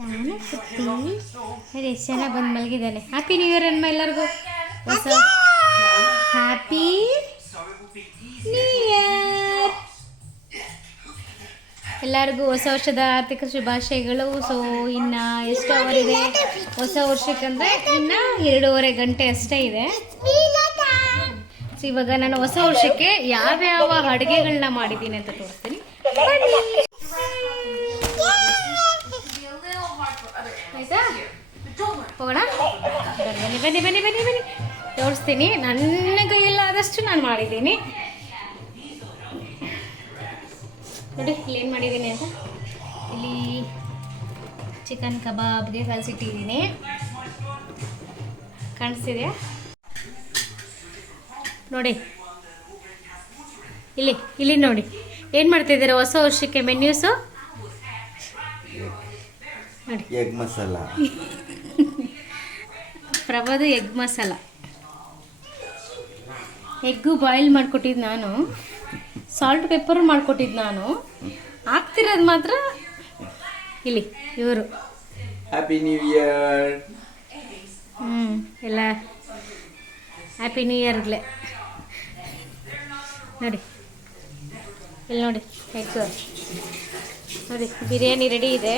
ನಾನು ಕುತ್ತಿ ಹೇಳಿ ಎಷ್ಟು ಚೆನ್ನಾಗಿ ಬಂದು ಮಲಗಿದ್ದಾನೆ. ಹ್ಯಾಪಿ ನ್ಯೂ ಇಯರ್ ಅನ್ಮ ಎಲ್ಲರಿಗೂ. ಹೊಸ ಹ್ಯಾಪಿ ನ್ಯೂ ಇಯರ್ ಎಲ್ಲರಿಗೂ ಹೊಸ ವರ್ಷದ ಆರ್ಥಿಕ ಶುಭಾಶಯಗಳು. ಸೊ ಇನ್ನು ಎಷ್ಟು ಅವರ್ ಇದೆ ಹೊಸ ವರ್ಷಕ್ಕಂದರೆ ಇನ್ನು 2.5 ಗಂಟೆ ಅಷ್ಟೇ ಇದೆ. ಸೊ ಇವಾಗ ನಾನು ಹೊಸ ವರ್ಷಕ್ಕೆ ಯಾವ್ಯಾವ ಅಡುಗೆಗಳನ್ನ ಮಾಡಿದ್ದೀನಿ ಅಂತ ತೋರಿಸ್ತೀನಿ. ಆಯಿತಾ, ಹೋಗೋಣ. ಬನ್ನಿ ಬನ್ನಿ ಬನ್ನಿ ಬನ್ನಿ ಬನ್ನಿ ತೋರಿಸ್ತೀನಿ. ನನ್ನ ಕೈಯಲ್ಲಾದಷ್ಟು ನಾನು ಮಾಡಿದ್ದೀನಿ ನೋಡಿ. ಇಲ್ಲಿ ಏನು ಮಾಡಿದ್ದೀನಿ ಅಂತ, ಇಲ್ಲಿ ಚಿಕನ್ ಕಬಾಬ್ಗೆ ಕಲಸಿಟ್ಟಿದ್ದೀನಿ. ಕಾಣಿಸ್ತಿದೆಯಾ ನೋಡಿ, ಇಲ್ಲಿ ಇಲ್ಲಿ ನೋಡಿ ಏನು ಮಾಡ್ತಿದ್ದೀರಾ ಹೊಸ ವರ್ಷಕ್ಕೆ ಮೆನ್ಯೂಸು ನೋಡಿ. ಎಗ್ ಮಸಾಲ ಪ್ರಭಾದು ಎಗ್ ಮಸಾಲ. ಎಗ್ಗು ಬಾಯ್ಲ್ ಮಾಡಿಕೊಟ್ಟಿದ್ದು ನಾನು, ಸಾಲ್ಟ್ ಪೆಪ್ಪರು ಮಾಡಿಕೊಟ್ಟಿದ್ದು ನಾನು, ಹಾಕ್ತಿರೋದು ಮಾತ್ರ ಇಲ್ಲಿ ಇವರು. Happy new year. ಎಲ್ಲ ಹ್ಯಾಪಿ ನ್ಯೂ ಇಯರ್ಗಳೇ ನೋಡಿ. ಇಲ್ಲಿ ನೋಡಿ ಎಗ್ ನೋಡಿ. ಬಿರಿಯಾನಿ ರೆಡಿ ಇದೆ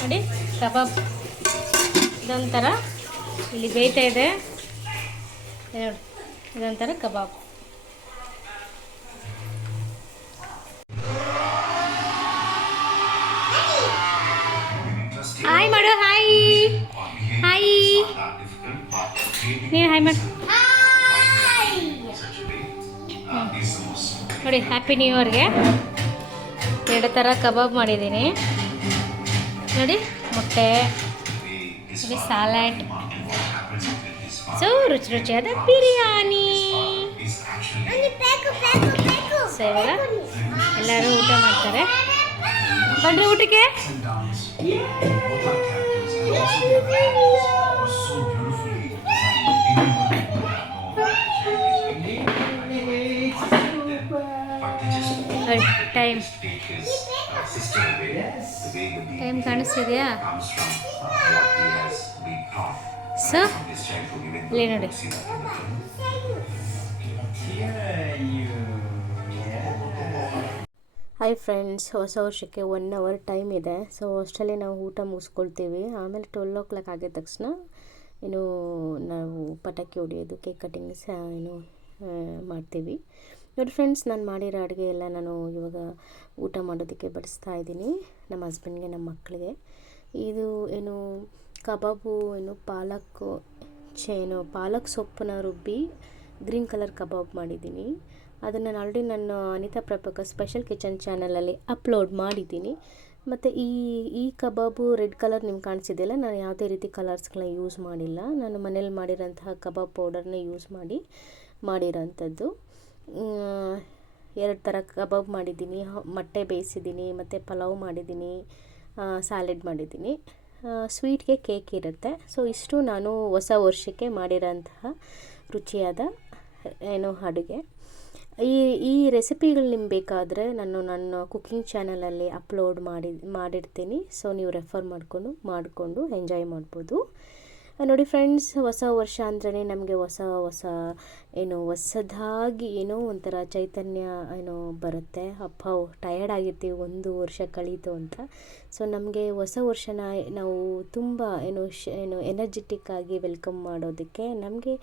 ನೋಡಿ. ಕಬಾಬ್ ಇದೊಂಥರ ಇಲ್ಲಿ ಬೇಯ್ತಾ ಇದೆ ನೋಡಿ. ಇದೊಂಥರ ಕಬಾಬ್. ಹಾಯ್ ಮಾಡು. ಹಾಯ್ ಹಾಯ್ ನೀನು ಹಾಯ್ ಮಾಡು ನೋಡಿ. ಹ್ಯಾಪಿ ನ್ಯೂ ಇಯರ್ಗೆ 2 ಥರ ಕಬಾಬ್ ಮಾಡಿದ್ದೀನಿ ನೋಡಿ. ಮೊಟ್ಟೆ ನೋಡಿ, ಸಾಲಾಡ್, ಸೊ ರುಚಿ ರುಚಿಯಾದ ಬಿರಿಯಾನಿ. ಸೊ ಇವಾಗ ಎಲ್ಲರೂ ಊಟ ಮಾಡ್ತಾರೆ. ಬನ್ರಿ ಊಟಕ್ಕೆ. ಟೈಮ್ ಕಾಣಿಸ್ತಿದೆಯಾ? ಸೊ ಇಲ್ಲಿ ನೋಡಿ. ಹಾಯ್ ಫ್ರೆಂಡ್ಸ್, ಹೊಸ ವರ್ಷಕ್ಕೆ 1 ಅವರ್ ಟೈಮ್ ಇದೆ. ಸೊ ಅಷ್ಟರಲ್ಲಿ ನಾವು ಊಟ ಮುಗಿಸ್ಕೊಳ್ತೀವಿ. ಆಮೇಲೆ 12 ಆಗಿದ ತಕ್ಷಣ ನಾವು ಪಟಾಕಿ ಹೊಡೆಯೋದು, ಕೇಕ್ ಕಟ್ಟಿಂಗ್ ಮಾಡ್ತೀವಿ ನೋಡಿ. ಫ್ರೆಂಡ್ಸ್, ನಾನು ಮಾಡಿರೋ ಅಡುಗೆ ಎಲ್ಲ ನಾನು ಇವಾಗ ಊಟ ಮಾಡೋದಕ್ಕೆ ಬಡಿಸ್ತಾ ಇದ್ದೀನಿ, ನಮ್ಮ ಹಸ್ಬೆಂಡ್ಗೆ, ನಮ್ಮ ಮಕ್ಕಳಿಗೆ. ಇದು ಕಬಾಬು ಪಾಲಕ್ ಸೊಪ್ಪನ್ನ ರುಬ್ಬಿ ಗ್ರೀನ್ ಕಲರ್ ಕಬಾಬ್ ಮಾಡಿದ್ದೀನಿ. ಅದನ್ನು ನಾನು ಆಲ್ರೆಡಿ ನಾನು ಅನಿತಾ ಪ್ರಭಾಕರ್ ಸ್ಪೆಷಲ್ ಕಿಚನ್ ಚಾನಲಲ್ಲಿ ಅಪ್ಲೋಡ್ ಮಾಡಿದ್ದೀನಿ. ಮತ್ತು ಈ ಕಬಾಬು ರೆಡ್ ಕಲರ್ ನಿಮ್ಗೆ ಕಾಣಿಸಿದೆಯಲ್ಲ, ನಾನು ಯಾವುದೇ ರೀತಿ ಕಲರ್ಸ್ಗಳನ್ನ ಯೂಸ್ ಮಾಡಿಲ್ಲ. ನಾನು ಮನೇಲಿ ಮಾಡಿರೋಂತಹ ಕಬಾಬ್ ಪೌಡರ್ನ ಯೂಸ್ ಮಾಡಿರೋಂಥದ್ದು. 2 ಥರ ಕಬಾಬ್ ಮಾಡಿದ್ದೀನಿ, ಮೊಟ್ಟೆ ಬೇಯಿಸಿದ್ದೀನಿ, ಮತ್ತು ಪಲಾವ್ ಮಾಡಿದ್ದೀನಿ, ಸ್ಯಾಲೆಡ್ ಮಾಡಿದ್ದೀನಿ. ಸ್ವೀಟ್ಗೆ ಕೇಕ್ ಇರುತ್ತೆ. ಸೊ ಇಷ್ಟು ನಾನು ಹೊಸ ವರ್ಷಕ್ಕೆ ಮಾಡಿರೋಂತಹ ರುಚಿಯಾದ ಅಡುಗೆ. ಈ ರೆಸಿಪಿಗಳು ನಿಮ್ಗೆ ಬೇಕಾದರೆ ನನ್ನ ಕುಕ್ಕಿಂಗ್ ಚಾನಲಲ್ಲಿ ಅಪ್ಲೋಡ್ ಮಾಡಿರ್ತೀನಿ. ಸೊ ನೀವು ರೆಫರ್ ಮಾಡಿಕೊಂಡು ಎಂಜಾಯ್ ಮಾಡ್ಬೋದು ನೋಡಿ. ಫ್ರೆಂಡ್ಸ್, ಹೊಸ ವರ್ಷ ಅಂದ್ರೇ ನಮಗೆ ಹೊಸದಾಗಿ ಒಂಥರ ಚೈತನ್ಯ ಬರುತ್ತೆ. ಅಪ್ಪ ಟಯರ್ಡ್ ಆಗಿರ್ತೀವಿ, 1 ವರ್ಷ ಕಳೀತು ಅಂತ. ಸೊ ನಮಗೆ ಹೊಸ ವರ್ಷನ ನಾವು ತುಂಬ ಎನರ್ಜೆಟಿಕ್ ಆಗಿ ವೆಲ್ಕಮ್ ಮಾಡೋದಕ್ಕೆ, ನಮಗೆ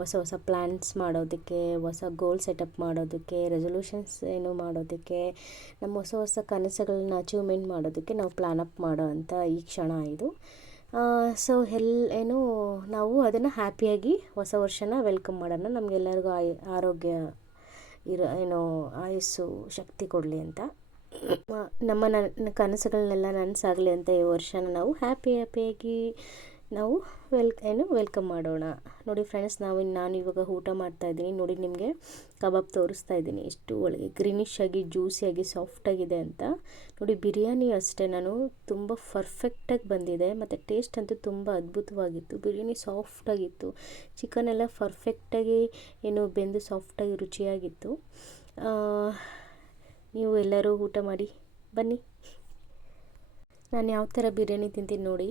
ಹೊಸ ಪ್ಲ್ಯಾನ್ಸ್ ಮಾಡೋದಕ್ಕೆ, ಹೊಸ ಗೋಲ್ ಸೆಟಪ್ ಮಾಡೋದಕ್ಕೆ, ರೆಸೊಲ್ಯೂಷನ್ಸ್ ಮಾಡೋದಕ್ಕೆ, ನಮ್ಮ ಹೊಸ ಕನಸುಗಳನ್ನ ಅಚೀವ್ಮೆಂಟ್ ಮಾಡೋದಕ್ಕೆ ನಾವು ಪ್ಲ್ಯಾನ್ ಅಪ್ ಮಾಡೋ ಅಂಥ ಈ ಕ್ಷಣ ಇದು. ಸೊ ನಾವು ಅದನ್ನು ಹ್ಯಾಪಿಯಾಗಿ ಹೊಸ ವರ್ಷನ ವೆಲ್ಕಮ್ ಮಾಡೋಣ. ನಮಗೆಲ್ಲರಿಗೂ ಆರೋಗ್ಯ ಆಯಸ್ಸು ಶಕ್ತಿ ಕೊಡಲಿ ಅಂತ, ನಮ್ಮ ಕನಸುಗಳನ್ನೆಲ್ಲ ನನಸಾಗಲಿ ಅಂತ ಈ ವರ್ಷನ ನಾವು ಹ್ಯಾಪಿಯಾಗಿ ನಾವು ವೆಲ್ಕಮ್ ಮಾಡೋಣ ನೋಡಿ. ಫ್ರೆಂಡ್ಸ್, ನಾನು ಇವಾಗ ಊಟ ಮಾಡ್ತಾಯಿದ್ದೀನಿ ನೋಡಿ. ನಿಮಗೆ ಕಬಾಬ್ ತೋರಿಸ್ತಾ ಇದ್ದೀನಿ, ಎಷ್ಟು ಒಳಗೆ ಗ್ರೀನಿಶ್ ಆಗಿ ಜ್ಯೂಸಿಯಾಗಿ ಸಾಫ್ಟಾಗಿದೆ ಅಂತ ನೋಡಿ. ಬಿರಿಯಾನಿ ಅಷ್ಟೇ ತುಂಬ ಪರ್ಫೆಕ್ಟಾಗಿ ಬಂದಿದೆ, ಮತ್ತು ಟೇಸ್ಟ್ ಅಂತೂ ತುಂಬ ಅದ್ಭುತವಾಗಿತ್ತು. ಬಿರಿಯಾನಿ ಸಾಫ್ಟಾಗಿತ್ತು, ಚಿಕನ್ ಎಲ್ಲ ಪರ್ಫೆಕ್ಟಾಗಿ ಬೆಂದು ಸಾಫ್ಟಾಗಿ ರುಚಿಯಾಗಿತ್ತು. ನೀವು ಎಲ್ಲರೂ ಊಟ ಮಾಡಿ ಬನ್ನಿ. ನಾನು ಯಾವ ಥರ ಬಿರಿಯಾನಿ ತಿಂತೀನಿ ನೋಡಿ.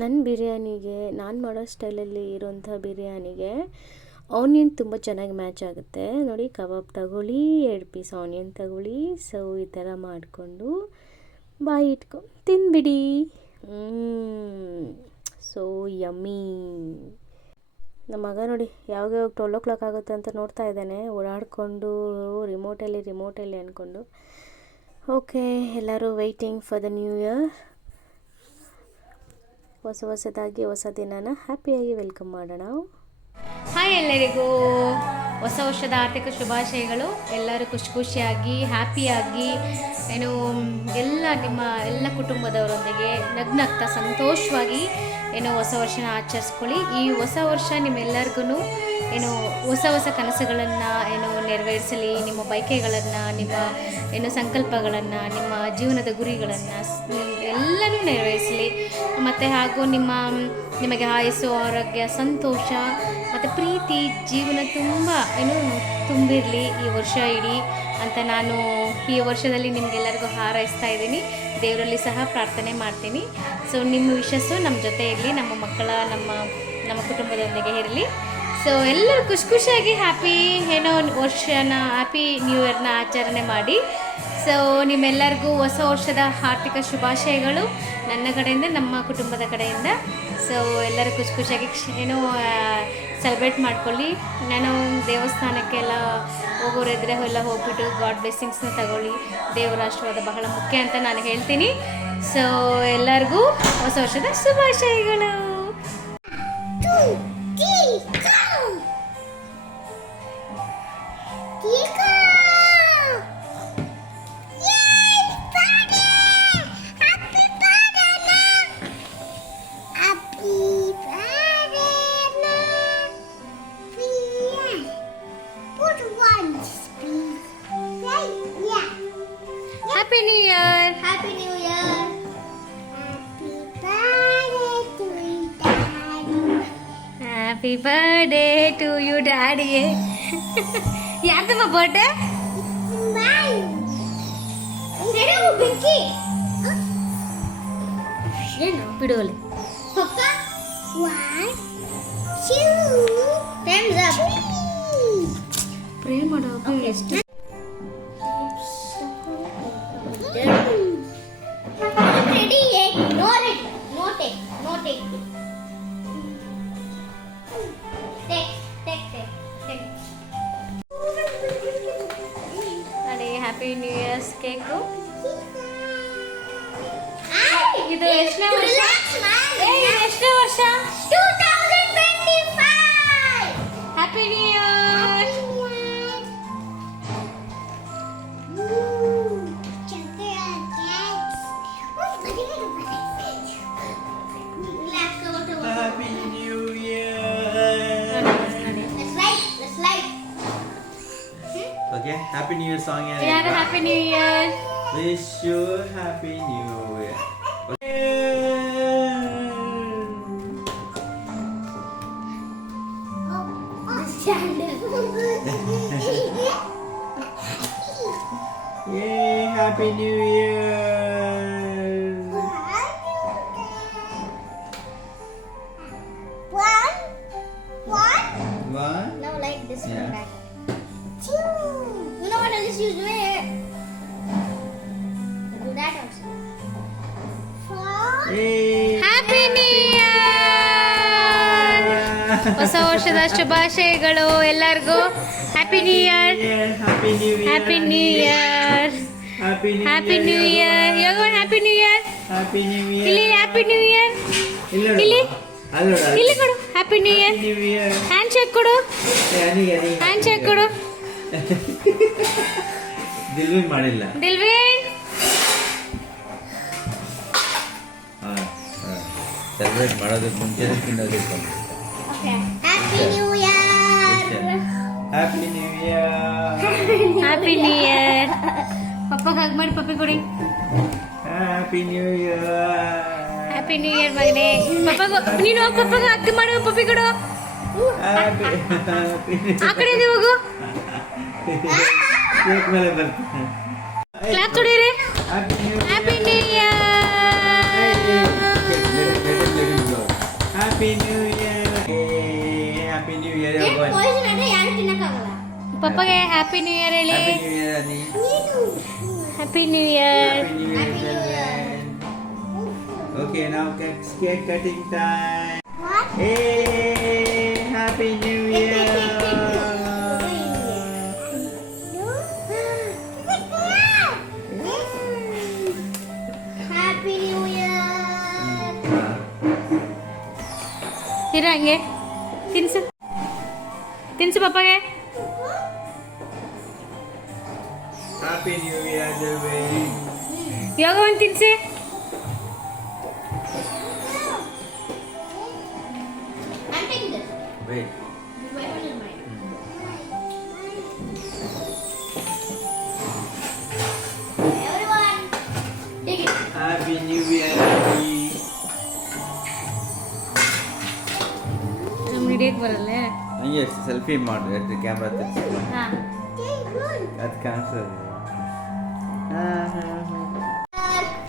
ನನ್ನ ಬಿರಿಯಾನಿಗೆ, ನಾನು ಮಾಡೋ ಸ್ಟೈಲಲ್ಲಿ ಇರೋಂಥ ಬಿರಿಯಾನಿಗೆ ಆನಿಯನ್ ತುಂಬ ಚೆನ್ನಾಗಿ ಮ್ಯಾಚ್ ಆಗುತ್ತೆ ನೋಡಿ. ಕಬಾಬ್ ತಗೊಳ್ಳಿ, 2 ಪೀಸ್ ಆನಿಯನ್ ತಗೊಳ್ಳಿ. ಸೊ ಈ ಥರ ಮಾಡಿಕೊಂಡು ಬಾಯಿ ಇಟ್ಕೊಂಡು ತಿಂದ್ಬಿಡಿ. So yummy. ನಮ್ಮ ಮಗ ನೋಡಿ ಯಾವಾಗ 12 o'clock ಆಗುತ್ತೆ ಅಂತ ನೋಡ್ತಾ ಇದ್ದಾನೆ, ಓಡಾಡಿಕೊಂಡು ರಿಮೋಟಲ್ಲಿ ಅಂದ್ಕೊಂಡು. ಓಕೆ, ಎಲ್ಲರೂ waiting for the new year. ಹೊಸದಾಗಿ ಹೊಸ ದಿನನ ಹ್ಯಾಪಿಯಾಗಿ ವೆಲ್ಕಮ್ ಮಾಡೋಣ. ಹಾಯ್ ಎಲ್ಲರಿಗೂ, ಹೊಸ ವರ್ಷದ ಆರ್ಥಿಕ ಶುಭಾಶಯಗಳು. ಎಲ್ಲರೂ ಖುಷಿಯಾಗಿ ಹ್ಯಾಪಿಯಾಗಿ ನಿಮ್ಮ ಎಲ್ಲ ಕುಟುಂಬದವರೊಂದಿಗೆ ನಗ್ನಗ್ತಾ ಸಂತೋಷವಾಗಿ ಹೊಸ ವರ್ಷನ ಆಚರಿಸ್ಕೊಳ್ಳಿ. ಈ ಹೊಸ ವರ್ಷ ನಿಮ್ಮೆಲ್ಲರಿಗೂ ಹೊಸ ಕನಸುಗಳನ್ನು ನೆರವೇರಿಸಲಿ. ನಿಮ್ಮ ಬಯಕೆಗಳನ್ನು, ನಿಮ್ಮ ಸಂಕಲ್ಪಗಳನ್ನು, ನಿಮ್ಮ ಜೀವನದ ಗುರಿಗಳನ್ನು ಎಲ್ಲನೂ ನೆರವೇರಿಸಲಿ. ಮತ್ತು ಹಾಗೂ ನಿಮಗೆ ಆಯಸ್ಸು, ಆರೋಗ್ಯ, ಸಂತೋಷ ಮತ್ತು ಪ್ರೀತಿ ಜೀವನ ತುಂಬ ತುಂಬಿರಲಿ ಈ ವರ್ಷ ಇಡೀ ಅಂತ ನಾನು ಈ ವರ್ಷದಲ್ಲಿ ನಿಮಗೆಲ್ಲರಿಗೂ ಹಾರೈಸ್ತಾ ಇದ್ದೀನಿ. ದೇವರಲ್ಲಿ ಸಹ ಪ್ರಾರ್ಥನೆ ಮಾಡ್ತೀನಿ. ಸೊ ನಿಮ್ಮ ವಿಶಸ್ಸು ನಮ್ಮ ಜೊತೆ ಇರಲಿ, ನಮ್ಮ ಮಕ್ಕಳ ನಮ್ಮ ಕುಟುಂಬದೊಂದಿಗೆ ಇರಲಿ. ಸೊ ಎಲ್ಲರೂ ಖುಷಿಯಾಗಿ ವರ್ಷನ ಹ್ಯಾಪಿ ನ್ಯೂ ಇಯರ್ನ ಆಚರಣೆ ಮಾಡಿ. ಸೊ ನಿಮ್ಮೆಲ್ಲರಿಗೂ ಹೊಸ ವರ್ಷದ ಆರ್ಥಿಕ ಶುಭಾಶಯಗಳು ನನ್ನ ಕಡೆಯಿಂದ, ನಮ್ಮ ಕುಟುಂಬದ ಕಡೆಯಿಂದ. ಸೊ ಎಲ್ಲರೂ ಖುಷಿಯಾಗಿ ಸೆಲೆಬ್ರೇಟ್ ಮಾಡ್ಕೊಳ್ಳಿ. ನಾನು ದೇವಸ್ಥಾನಕ್ಕೆಲ್ಲ ಹೋಗೋರಿದ್ರೆ ಎಲ್ಲ ಹೋಗ್ಬಿಟ್ಟು ಗಾಡ್ ಬ್ಲೆಸ್ಸಿಂಗ್ಸ್ನ ತಗೊಳ್ಳಿ. ದೇವರ ಆಶೀರ್ವಾದ ಬಹಳ ಮುಖ್ಯ ಅಂತ ನಾನು ಹೇಳ್ತೀನಿ. ಸೊ ಎಲ್ಲರಿಗೂ ಹೊಸ ವರ್ಷದ ಶುಭಾಶಯಗಳು. Happy New Year! Happy New Year! Happy birthday to you, Daddy. Happy birthday to you, Daddy. ಯಾರ್ದಮ್ಮ ಬರ್ಡೇ? Mine. Hello, Pinky. ಏನು ಬಿಡುವಲ್ಲಿ? Papa. 1, 2. Thumbs up. ಪ್ರೇ ಮಾಡೋದು ಎಷ್ಟು? Ready yet? No ready. No take. Take. ನೋಡಿ, happy new years cake. ಇದು ಎಷ್ಟನೇ ವರ್ಷ? ಎಷ್ಟನೇ ವರ್ಷ? 2025. Happy new year. Happy New Year. Let's light. Okay, Happy New Year song. ಯಾರು happy new year? Wish you Happy New Year. Okay. Yay, Happy New Year. One. Now like this Yeah. one back. Two. You know what? I'll just use it. Do that also. 4. Yay. Happy new year. ಹೊಸ ವರ್ಷದ ಶುಭಾಶಯಗಳು ಎಲ್ಲರಿಗೂ. Happy new year. Happy New Year. Happy new year. Happy New happy new year. ಯಾವಾಗ happy new year? Happy New Year. ಇಲ್ಲಿ happy new year. ಇಲ್ಲಿ ಇಲ್ಲಿ ಅಲ್ಲೋಡ. ಇಲ್ಲಿ ಕೊಡು. Happy new year. New Year. Hand shake ಕೊಡು. ಯಾನಿ. ಹ್ಯಾಂಡ್ ಶೇಕ್ ಕೊಡು. ದಿಲ್ವಿನ್ ಮಾಡಿಲ್ಲ. ದಿಲ್ವಿನ್. ಸೆಲೆಬ್ರೇಟ್ ಮಾಡೋದಕ್ಕೆ ಮುಂಚೆ ತಿನ್ನೋದಕ್ಕೆ. Okay. Happy New Year. Happy New Year. Happy new year. ಪಪ್ಪಗೆ ಹಗ್ ಮಾಡಿ ಪಪ್ಪಿ ಕೊಡಿ. Happy New Year. Happy new year ಮಗನೇ. ಪಪ್ಪಗ ನೀನು ಹೋಗಿ ಪಪ್ಪಗೆ ಹಗ್ ಮಾಡು. ಪಪ್ಪಿ ಕೊಡು. Happy ಆ ಕಡೆ ಹೋಗು. ಕೇಕ್ ಮೇಲೆ ಬರ್ತೀನಿ. ಕ್ಲಾಪ್ ಹೊಡೀರಿ. Happy New Year. Happy new year. ಪಪ್ಪಗೆ ಹ್ಯಾಪಿ ನ್ಯೂ ಇಯರ್ ಹೇಳಿ. Happy New Year, Annie. Happy new year. Happy New Year, children. Okay, now cake cutting time. What? Hey, Happy New Year. Happy New Year. ಇರ ಹಂಗೆ ತಿನ್ಸು ತಿನ್ಸು ಪಪ್ಪಗೆ. Happy New Year, children. ಇವಾಗ ಒಂದು ತಿನ್ಸಿ. I'm taking this. Wait. My one is mine. Everyone, take it. Happy New Year, Annie. ನಮ್ಗೆ ಹಿಡಿಯಕ್ಕೆ ಬರಲ್ಲ. ಹಂಗೆ selfie ಮಾಡು ಅದು camera ತೆಗೆಸಿ ಹಾಂ ಅದು ಕಾಣಿಸ್ತದೆ.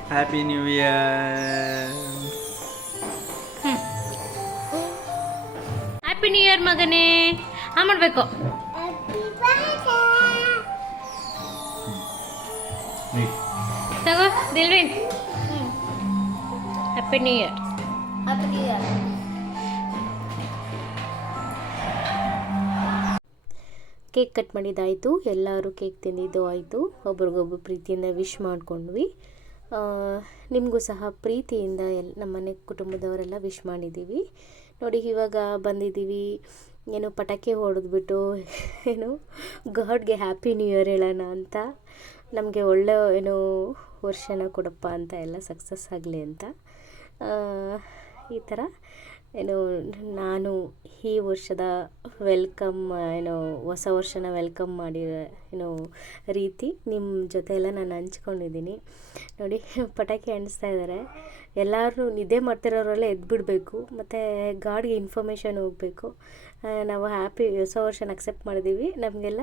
Happy new year. Happy new year ಮಗನೇ. ಹಾಂ ಮಾಡಬೇಕು. Happy birthday. ತಗೋ Dilwin. Happy new year. Happy New Year. Cake cut ಮಾಡಿದ್ದಾಯಿತು, ಎಲ್ಲರೂ ಕೇಕ್ ತಿಂದಿದ್ದು ಆಯಿತು, ಒಬ್ರಿಗೊಬ್ರು ಪ್ರೀತಿಯಿಂದ ವಿಶ್ ಮಾಡ್ಕೊಂಡ್ವಿ. ನಿಮಗೂ ಸಹ ಪ್ರೀತಿಯಿಂದ ನಮ್ಮನೆ ಕುಟುಂಬದವರೆಲ್ಲ ವಿಶ್ ಮಾಡಿದ್ದೀವಿ. ನೋಡಿ ಇವಾಗ ಬಂದಿದ್ದೀವಿ, ಏನು ಪಟಾಕಿ ಹೊಡೆದ್ಬಿಟ್ಟು ಏನು ಗಾಡ್ಗೆ ಹ್ಯಾಪಿ ನ್ಯೂ ಇಯರ್ ಹೇಳೋಣ ಅಂತ. ನಮಗೆ ಒಳ್ಳೆ ಏನು ವರ್ಷನ ಕೊಡಪ್ಪ ಅಂತ, ಎಲ್ಲ ಸಕ್ಸಸ್ ಆಗಲಿ ಅಂತ. ಈ ಥರ ಏನು ನಾನು ಈ ವರ್ಷದ ವೆಲ್ಕಮ್ ಏನು ಹೊಸ ವರ್ಷನ ವೆಲ್ಕಮ್ ಮಾಡಿ ಏನು ರೀತಿ ನಿಮ್ಮ ಜೊತೆ ಎಲ್ಲ ನಾನು ಹಂಚ್ಕೊಂಡಿದ್ದೀನಿ. ನೋಡಿ ಪಟಾಕಿ ಅಂಟಿಸ್ತಾ ಇದ್ದಾರೆ. ಎಲ್ಲರೂ ನಿದ್ದೆ ಮಾಡ್ತಿರೋರೆಲ್ಲ ಎದ್ಬಿಡಬೇಕು, ಮತ್ತು ಗಾಡ್ಗೆ ಇನ್ಫಾರ್ಮೇಷನ್ ಹೋಗಬೇಕು. ನಾವು ಹ್ಯಾಪಿ ಹೊಸ ವರ್ಷನ ಅಕ್ಸೆಪ್ಟ್ ಮಾಡಿದ್ದೀವಿ, ನಮಗೆಲ್ಲ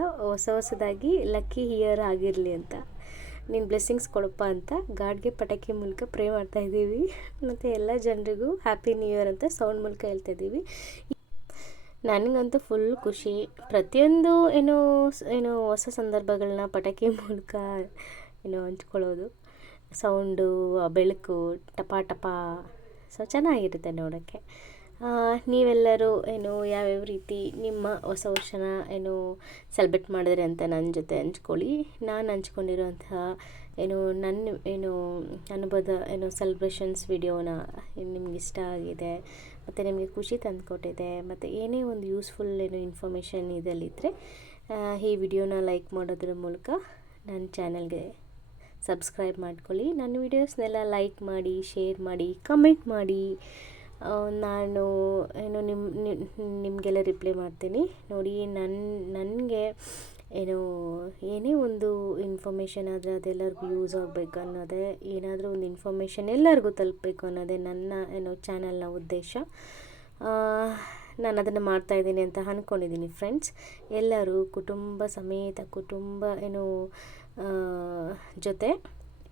ಹೊಸದಾಗಿ ಲಕ್ಕಿ ಇಯರ್ ಆಗಿರಲಿ ಅಂತ, ನೀನು ಬ್ಲೆಸ್ಸಿಂಗ್ಸ್ ಕೊಡಪ್ಪ ಅಂತ ಗಾಡ್ಗೆ ಪಟಾಕಿ ಮೂಲಕ ಪ್ರೇ ಮಾಡ್ತಾಯಿದ್ದೀವಿ. ಮತ್ತು ಎಲ್ಲ ಜನರಿಗೂ ಹ್ಯಾಪಿ ನ್ಯೂ ಇಯರ್ ಅಂತ ಸೌಂಡ್ ಮೂಲಕ ಹೇಳ್ತಾಯಿದ್ದೀವಿ. ನನಗಂತೂ ಫುಲ್ ಖುಷಿ. ಪ್ರತಿಯೊಂದು ಏನು ಹೊಸ ಸಂದರ್ಭಗಳನ್ನ ಪಟಾಕಿ ಮೂಲಕ ಹಂಚ್ಕೊಳ್ಳೋದು, ಸೌಂಡು, ಬೆಳಕು, ಟಪ ಟಪ, ಸೊ ಚೆನ್ನಾಗಿರುತ್ತೆ ನೋಡೋಕ್ಕೆ. ನೀವೆಲ್ಲರೂ ಯಾವ್ಯಾವ ರೀತಿ ನಿಮ್ಮ ಹೊಸ ವರ್ಷನ ಸೆಲೆಬ್ರೇಟ್ ಮಾಡಿದ್ರೆ ಅಂತ ನನ್ನ ಜೊತೆ ಹಂಚ್ಕೊಳ್ಳಿ. ನಾನು ಹಂಚ್ಕೊಂಡಿರೋಂತಹ ನನ್ನ ಅನುಭವದ ಸೆಲೆಬ್ರೇಷನ್ಸ್ ವಿಡಿಯೋನ ನಿಮ್ಗೆ ಇಷ್ಟ ಆಗಿದೆ ಮತ್ತು ನಿಮಗೆ ಖುಷಿ ತಂದುಕೊಟ್ಟಿದೆ, ಮತ್ತು ಏನೇ ಒಂದು ಯೂಸ್ಫುಲ್ ಇನ್ಫಾರ್ಮೇಷನ್ ಇದರಲ್ಲಿದ್ದರೆ ಈ ವಿಡಿಯೋನ ಲೈಕ್ ಮಾಡೋದ್ರ ಮೂಲಕ ನನ್ನ ಚಾನಲ್ಗೆ ಸಬ್ಸ್ಕ್ರೈಬ್ ಮಾಡ್ಕೊಳ್ಳಿ. ನನ್ನ ವೀಡಿಯೋಸ್ನೆಲ್ಲ ಲೈಕ್ ಮಾಡಿ, ಶೇರ್ ಮಾಡಿ, ಕಮೆಂಟ್ ಮಾಡಿ. ನಾನು ನಿಮಗೆಲ್ಲ ರಿಪ್ಲೈ ಮಾಡ್ತೀನಿ. ನೋಡಿ ನನಗೆ ಏನೇ ಒಂದು ಇನ್ಫಾರ್ಮೇಷನ್ ಆದರೆ ಅದೆಲ್ಲರಿಗೂ ಯೂಸ್ ಆಗಬೇಕು ಅನ್ನೋದೇ, ಏನಾದರೂ ಒಂದು ಇನ್ಫಾರ್ಮೇಷನ್ ಎಲ್ಲರಿಗೂ ತಲುಪಬೇಕು ಅನ್ನೋದೇ ನನ್ನ ಚಾನಲ್ನ ಉದ್ದೇಶ. ನಾನು ಅದನ್ನು ಮಾಡ್ತಾಯಿದ್ದೀನಿ ಅಂತ ಅಂದ್ಕೊಂಡಿದ್ದೀನಿ ಫ್ರೆಂಡ್ಸ್. ಎಲ್ಲರೂ ಕುಟುಂಬ ಸಮೇತ ಜೊತೆ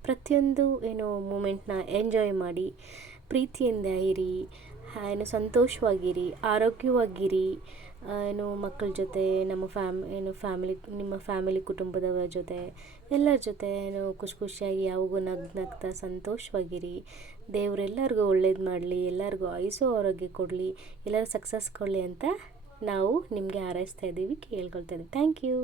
ಪ್ರತಿಯೊಂದು ಮೂಮೆಂಟ್ನ ಎಂಜಾಯ್ ಮಾಡಿ, ಪ್ರೀತಿಯಿಂದ ಇರಿ, ಸಂತೋಷವಾಗಿರಿ, ಆರೋಗ್ಯವಾಗಿರಿ. ಮಕ್ಕಳ ಜೊತೆ, ನಿಮ್ಮ ಫ್ಯಾಮಿಲಿ ಕುಟುಂಬದವರ ಜೊತೆ, ಎಲ್ಲರ ಜೊತೆ ಖುಷಿಯಾಗಿ ಯಾವಾಗೂ ನಗ್ನಗ್ತಾ ಸಂತೋಷವಾಗಿರಿ. ದೇವರೆಲ್ಲರಿಗೂ ಒಳ್ಳೇದು ಮಾಡಲಿ, ಎಲ್ಲರಿಗೂ ಆಯುಸ್ಸು ಆರೋಗ್ಯ ಕೊಡಲಿ, ಎಲ್ಲರೂ ಸಕ್ಸಸ್ ಕೊಡಲಿ ಅಂತ ನಾವು ನಿಮಗೆ ಹಾರೈಸ್ತಾ ಇದ್ದೀವಿ, ಕೇಳ್ಕೊಳ್ತಾ ಇದ್ದೀವಿ. Thank you.